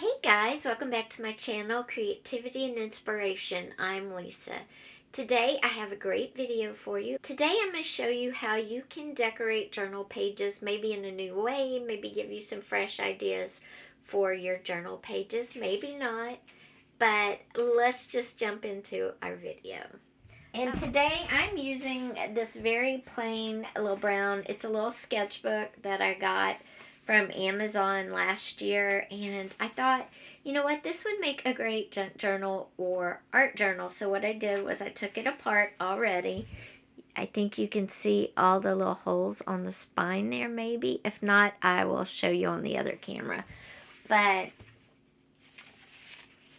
Hey guys, welcome back to my channel, Creativity and Inspiration. I'm Lisa. Today I have a great video for you. Today I'm going to show you how you can decorate journal pages, maybe in a new way, maybe give you some fresh ideas for your journal pages, maybe not, but let's just jump into our video. And today I'm using this very plain little brown, it's a little sketchbook that I got from Amazon last year, and I thought, you know what, this would make a great junk journal or art journal. So what I did was I took it apart already. I think you can see all the little holes on the spine there maybe. If not, I will show you on the other camera. But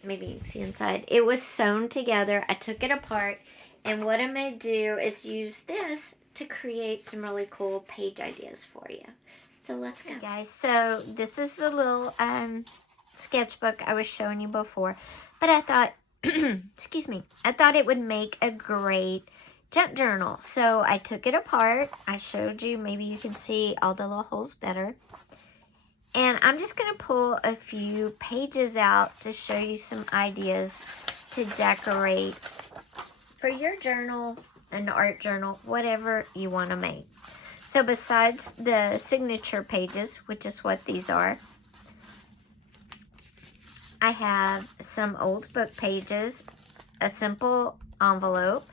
maybe you can see inside. It was sewn together. I took it apart, and what I'm going to do is use this to create some really cool page ideas for you. So let's go. Okay, guys, so this is the little sketchbook I was showing you before. But I thought, excuse me, I thought it would make a great junk journal. So I took it apart. I showed you, maybe you can see all the little holes better. And I'm just going to pull a few pages out to show you some ideas to decorate for your journal, an art journal, whatever you want to make. So besides the signature pages, which is what these are, I have some old book pages, a simple envelope,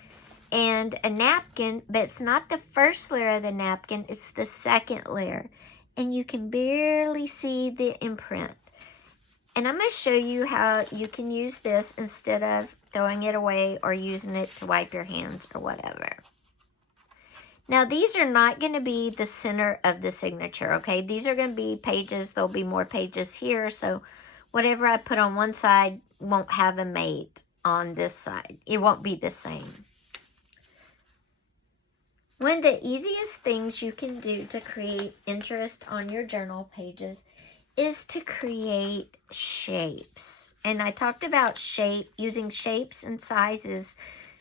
and a napkin, but it's not the first layer of the napkin, it's the second layer. And you can barely see the imprint. And I'm going to show you how you can use this instead of throwing it away or using it to wipe your hands or whatever. Now, these are not going to be the center of the signature, okay? These are going to be pages. There'll be more pages here, so whatever I put on one side won't have a mate on this side. It won't be the same. One of the easiest things you can do to create interest on your journal pages is to create shapes. And I talked about using shapes and sizes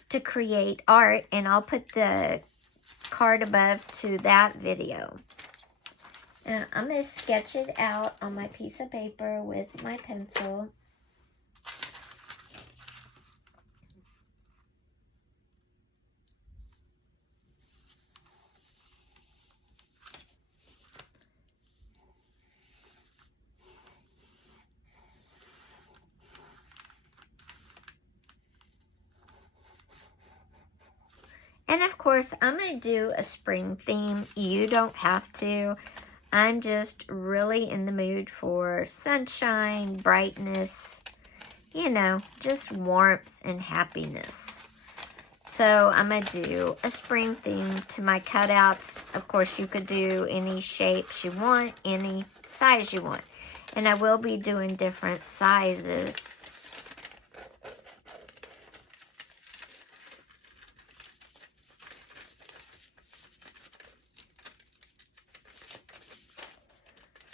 to create art, and I'll put the card above to that video. And I'm going to sketch it out on my piece of paper with my pencil. And of course, I'm going to do a spring theme. You don't have to. I'm just really in the mood for sunshine, brightness, you know, just warmth and happiness. So I'm going to do a spring theme to my cutouts. Of course, you could do any shapes you want, any size you want. And I will be doing different sizes.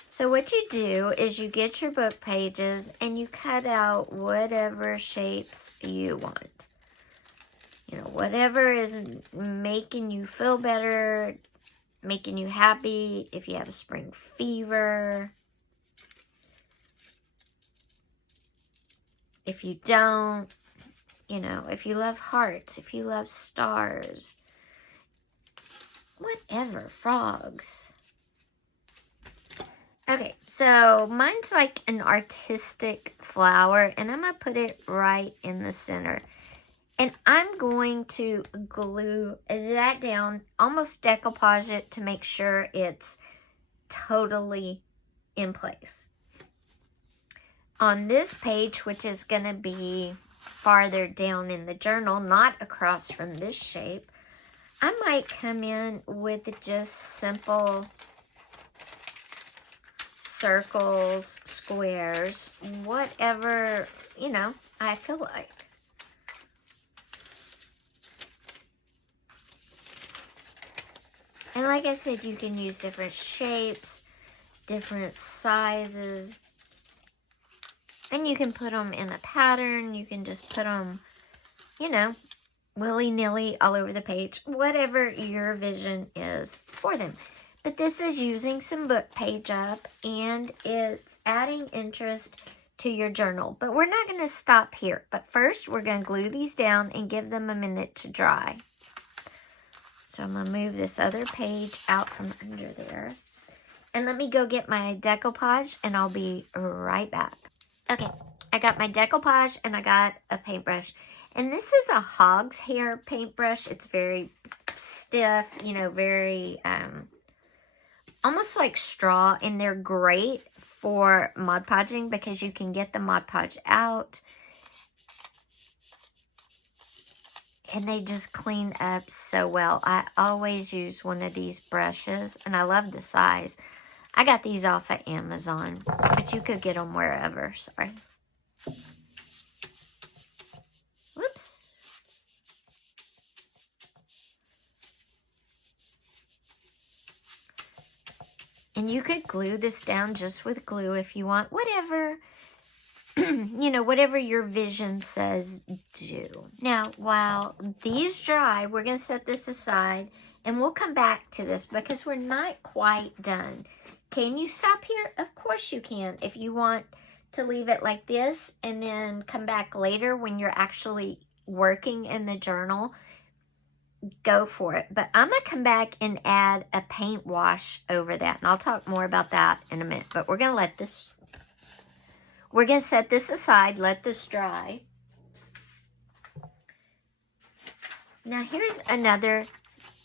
So what you do is you get your book pages and you cut out whatever shapes you want. You know, whatever is making you feel better, making you happy, if you have a spring fever. If you don't, you know, if you love hearts, if you love stars, whatever, frogs. Okay, so mine's like an artistic flower, and I'm going to put it right in the center. And I'm going to glue that down, almost decoupage it to make sure it's totally in place. On this page, which is going to be farther down in the journal, not across from this shape, I might come in with just simple circles, squares, whatever, you know, I feel like. And like I said, you can use different shapes, different sizes, and you can put them in a pattern. You can just put them, you know, willy-nilly all over the page, whatever your vision is for them. But this is using some book page up, and it's adding interest to your journal. But we're not going to stop here. But first, we're going to glue these down and give them a minute to dry. So I'm going to move this other page out from under there. And let me go get my decoupage, and I'll be right back. Okay, I got my decoupage, and I got a paintbrush. And this is a hog's hair paintbrush. It's very stiff, you know, very, almost like straw. And they're great for Mod Podging because you can get the Mod Podge out. And they just clean up so well. I always use one of these brushes, and I love the size. I got these off of Amazon, but you could get them wherever. Sorry. Whoops. And you could glue this down just with glue if you want. Whatever, you know, whatever your vision says do. Now, while these dry, we're going to set this aside, and we'll come back to this because we're not quite done. Can you stop here? Of course you can. If you want to leave it like this and then come back later when you're actually working in the journal, go for it. But I'm going to come back and add a paint wash over that. And I'll talk more about that in a minute. But we're going to let this, we're going to set this aside, let this dry. Now here's another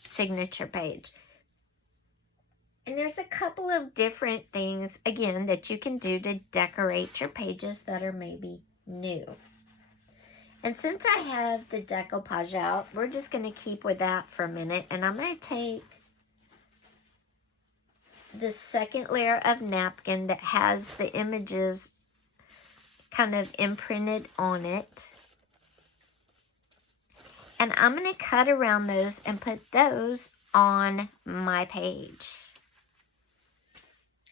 signature page. And there's a couple of different things, again, that you can do to decorate your pages that are maybe new. And since I have the decoupage out, we're just going to keep with that for a minute. And I'm going to take the second layer of napkin that has the images kind of imprinted on it. And I'm going to cut around those and put those on my page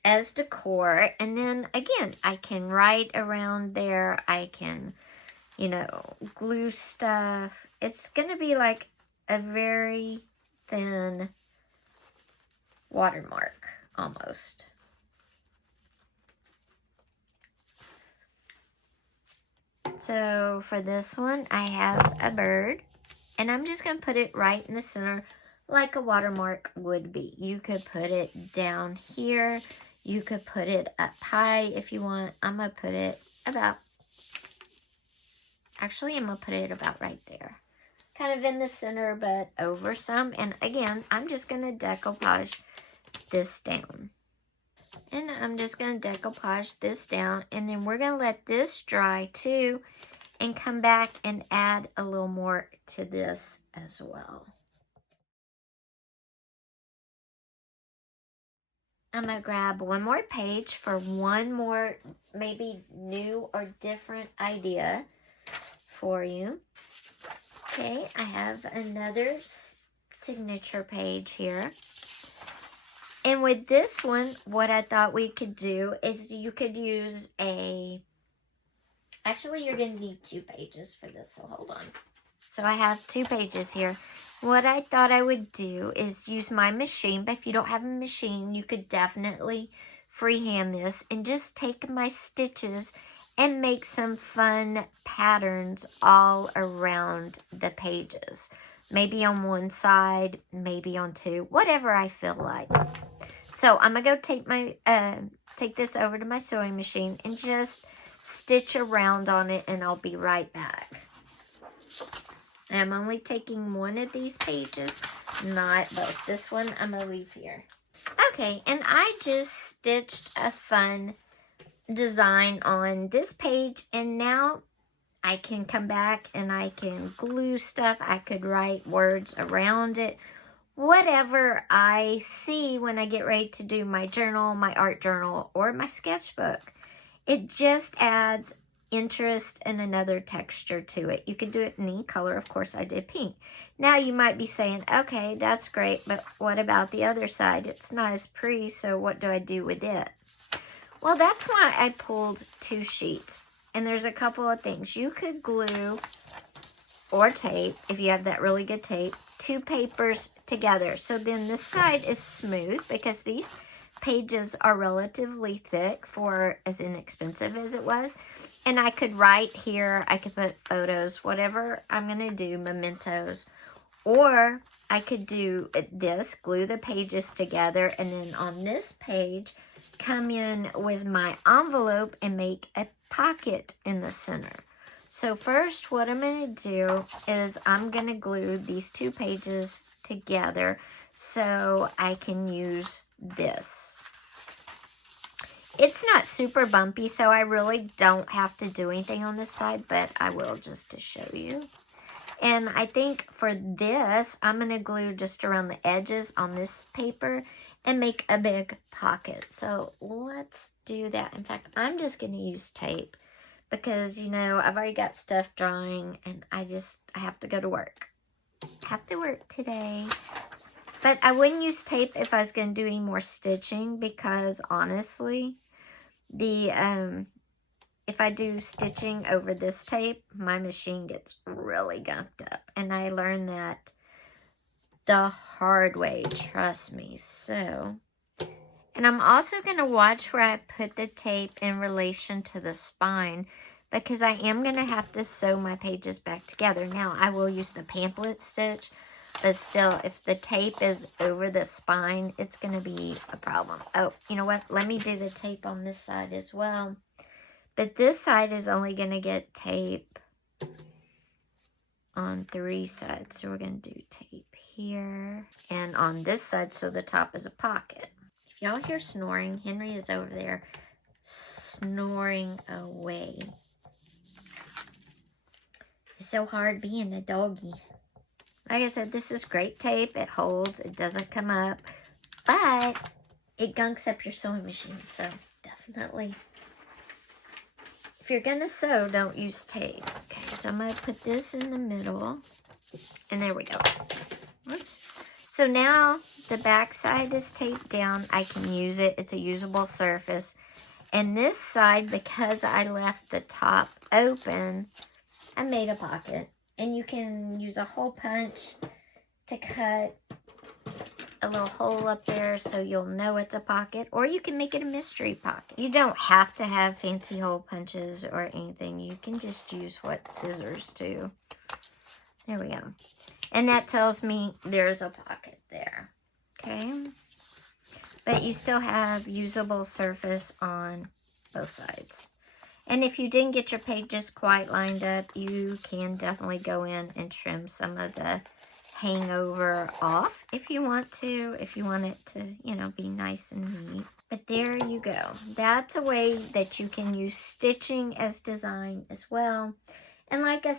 as decor. And then again, I can write around there. I can, you know, glue stuff. It's going to be like a very thin watermark almost. So for this one, I have a bird, and I'm just going to put it right in the center like a watermark would be. You could put it down here. You could put it up high if you want. I'm going to put it about, actually I'm going to put it about right there. Kind of in the center, but over some. And again, I'm just going to decoupage this down. And I'm just going to decoupage this down. And then we're going to let this dry too. And come back and add a little more to this as well. I'm going to grab one more page for one more maybe new or different idea for you. Okay, I have another signature page here. And with this one, what I thought we could do is you could use a, actually you're going to need 2 pages for this, so hold on. So I have 2 pages here. What I thought I would do is use my machine, but if you don't have a machine, you could definitely freehand this and just take my stitches and make some fun patterns all around the pages. Maybe on one side, maybe on 2, whatever I feel like. So I'm gonna go take this over to my sewing machine and just stitch around on it, and I'll be right back. I'm only taking one of these pages, not both. This one I'm going to leave here. Okay, and I just stitched a fun design on this page, and now I can come back and I can glue stuff. I could write words around it. Whatever I see when I get ready to do my journal, my art journal, or my sketchbook. It just adds interest and another texture to it. You can do it in any color. Of course, I did pink. Now you might be saying, okay, that's great, but what about the other side? It's not as pretty, so what do I do with it? Well, that's why I pulled 2 sheets. And there's a couple of things. You could glue or tape, if you have that really good tape, 2 papers together. So then this side is smooth because these pages are relatively thick for as inexpensive as it was. And I could write here, I could put photos, whatever I'm going to do, mementos. Or I could do this, glue the pages together, and then on this page, come in with my envelope and make a pocket in the center. So first, what I'm going to do is I'm going to glue these two pages together so I can use this. It's not super bumpy, so I really don't have to do anything on this side, but I will just to show you. And I think for this, I'm going to glue just around the edges on this paper and make a big pocket. So let's do that. In fact, I'm just going to use tape because, you know, I've already got stuff drying and I have to go to work. I have to work today. But I wouldn't use tape if I was going to do any more stitching because honestly, if I do stitching over this tape, my machine gets really gunked up. And I learned that the hard way, trust me. So, and I'm also going to watch where I put the tape in relation to the spine because I am going to have to sew my pages back together. Now, I will use the pamphlet stitch, but still, if the tape is over the spine, it's going to be a problem. Oh, you know what? Let me do the tape on this side as well. But this side is only going to get tape on 3 sides. So we're going to do tape here and on this side so the top is a pocket. If y'all hear snoring, Henry is over there snoring away. It's so hard being a doggy. Like I said, this is great tape. It holds. It doesn't come up. But it gunks up your sewing machine. So definitely, if you're going to sew, don't use tape. Okay, so I'm going to put this in the middle. And there we go. Whoops. So now the back side is taped down. I can use it. It's a usable surface. And this side, because I left the top open, I made a pocket. And you can use a hole punch to cut a little hole up there so you'll know it's a pocket, or you can make it a mystery pocket. You don't have to have fancy hole punches or anything. You can just use what scissors do. There we go. And that tells me there's a pocket there. Okay? But you still have usable surface on both sides. And if you didn't get your pages quite lined up, you can definitely go in and trim some of the hangover off if you want to, if you want it to, you know, be nice and neat. But there you go. That's a way that you can use stitching as design as well. And like I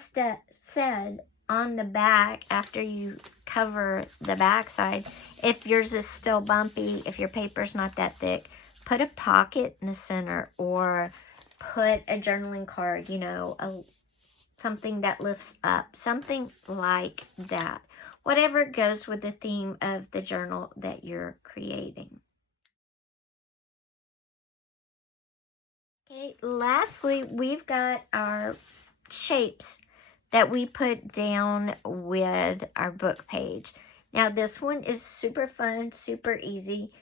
said, on the back, after you cover the back side, if yours is still bumpy, if your paper's not that thick, put a pocket in the center or put a journaling card, you know, something that lifts up, something like that. Whatever goes with the theme of the journal that you're creating. Okay, lastly, we've got our shapes that we put down with our book page. Now, this one is super fun, super easy.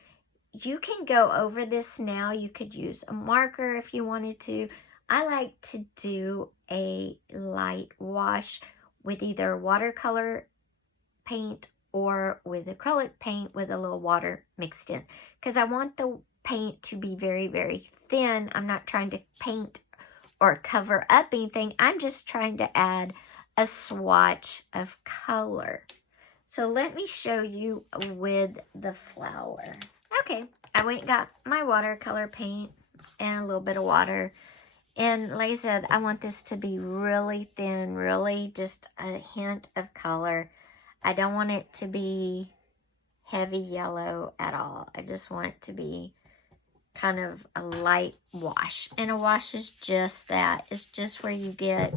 You can go over this now. You could use a marker if you wanted to. I like to do a light wash with either watercolor paint or with acrylic paint with a little water mixed in, because I want the paint to be very, very thin. I'm not trying to paint or cover up anything. I'm just trying to add a swatch of color. So let me show you with the flower. Okay, I went and got my watercolor paint and a little bit of water. And like I said, I want this to be really thin, really just a hint of color. I don't want it to be heavy yellow at all. I just want it to be kind of a light wash. And a wash is just that. It's just where you get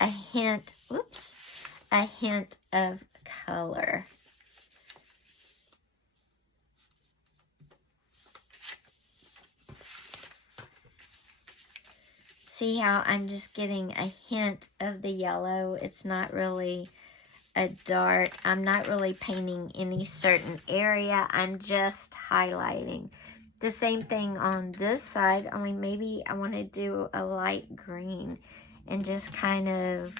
a hint, a hint of color. See how I'm just getting a hint of the yellow? It's not really a dark. I'm not really painting any certain area. I'm just highlighting. The same thing on this side, only maybe I want to do a light green and just kind of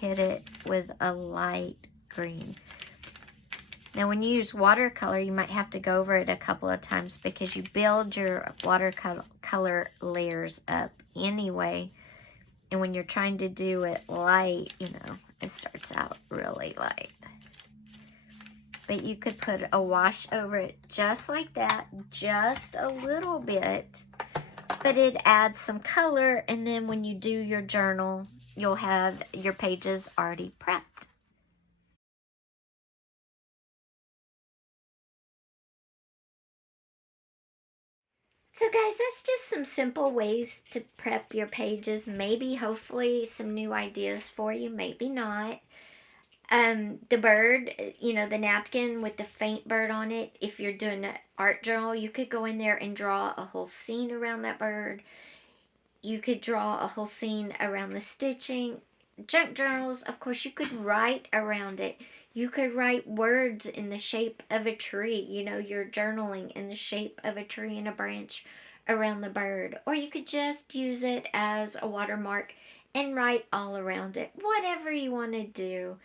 hit it with a light green. Now when you use watercolor, you might have to go over it a couple of times because you build your watercolor layers up anyway. And when you're trying to do it light, you know, it starts out really light. But you could put a wash over it just like that, just a little bit. But it adds some color, and then when you do your journal, you'll have your pages already prepped. So guys, that's just some simple ways to prep your pages. Maybe, hopefully, some new ideas for you, maybe not. The bird, you know, the napkin with the faint bird on it, if you're doing an art journal, you could go in there and draw a whole scene around that bird. You could draw a whole scene around the stitching. Junk journals, of course, you could write around it. You could write words in the shape of a tree. You know, you're journaling in the shape of a tree and a branch around the bird. Or you could just use it as a watermark and write all around it. Whatever you want to do.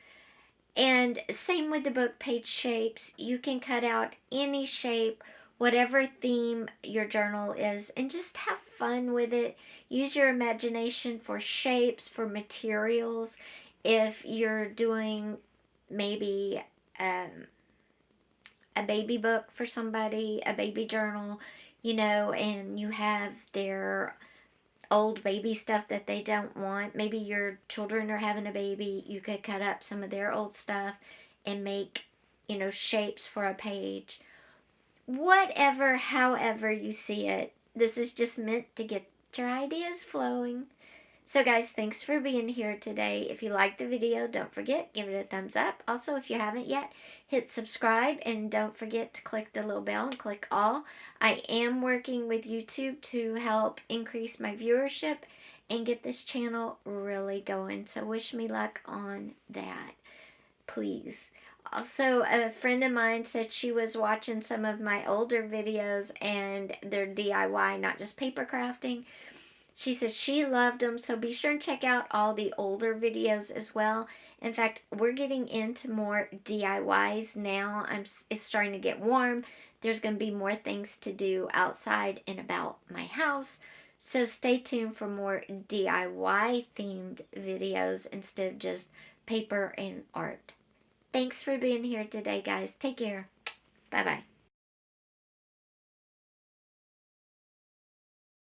And same with the book page shapes. You can cut out any shape, whatever theme your journal is, and just have fun with it. Use your imagination for shapes, for materials. If you're doing maybe a baby book for somebody, a baby journal, you know, and you have their old baby stuff that they don't want. Maybe your children are having a baby. You could cut up some of their old stuff and make, you know, shapes for a page. Whatever, however you see it, this is just meant to get your ideas flowing. So guys, thanks for being here today. If you liked the video, don't forget, give it a thumbs up. Also, if you haven't yet, hit subscribe and don't forget to click the little bell and click all. I am working with YouTube to help increase my viewership and get this channel really going. So wish me luck on that, please. Also, a friend of mine said she was watching some of my older videos and they're DIY, not just paper crafting. She said she loved them, so be sure and check out all the older videos as well. In fact, we're getting into more DIYs now. It's starting to get warm. There's going to be more things to do outside and about my house. So stay tuned for more DIY themed videos instead of just paper and art. Thanks for being here today, guys. Take care. Bye-bye.